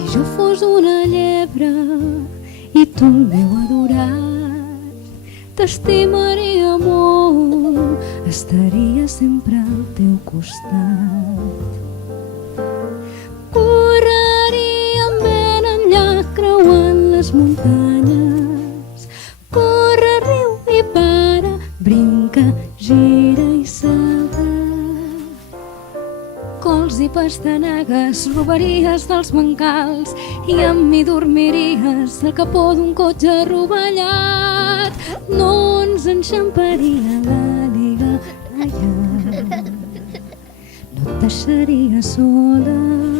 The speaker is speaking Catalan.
Si jo fos una llebre i tu el meu adorat, t'estimaria molt, estaria sempre al teu costat. Correria ben enllà creuant les muntanyes, corre, riu i para, brinca, gira i salta. Cols i pestanegues robaries dels bancals i amb mi dormiries al capó d'un cotxe rovellat. No ens enxamparia l'àliga, no et deixaria sola.